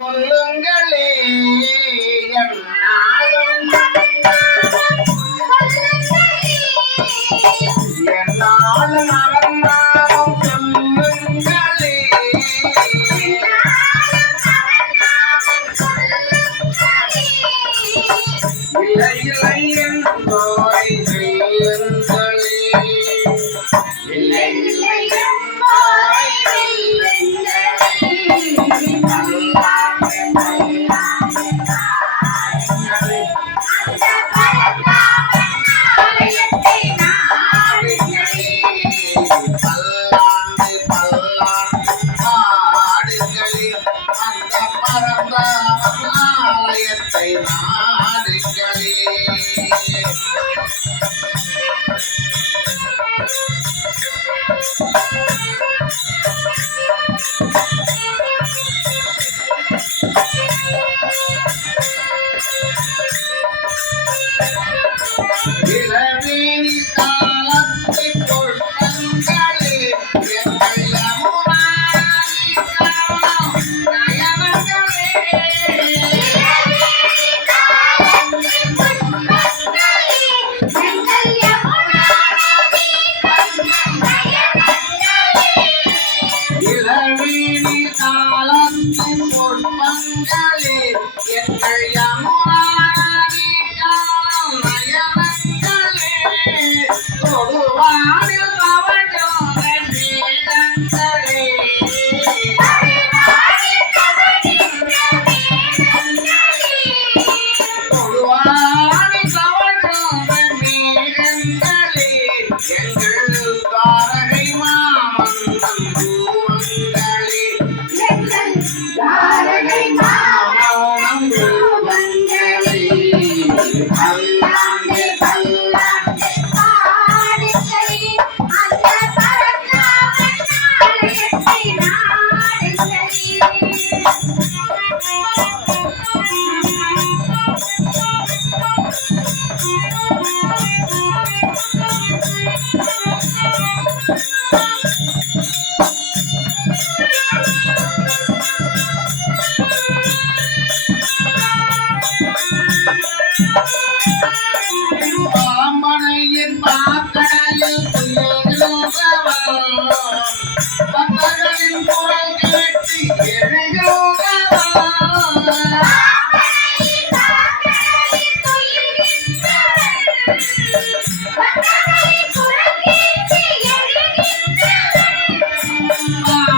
சொல்லுங்களே என்னாலும் இல்லை இல்லை செல்லுங்களே இல்லை இல்லை Bye. Thanks. பாமனையின் மாக்கடையில் Bye.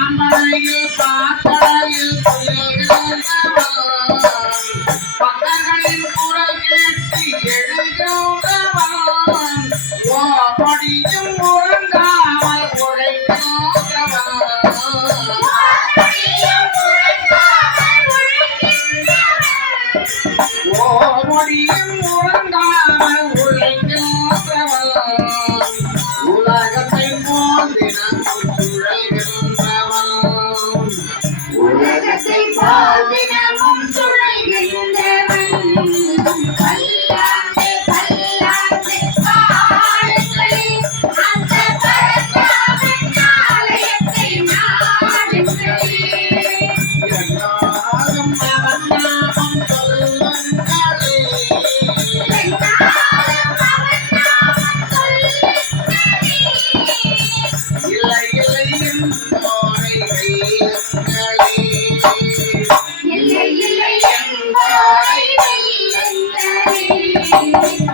Thank you.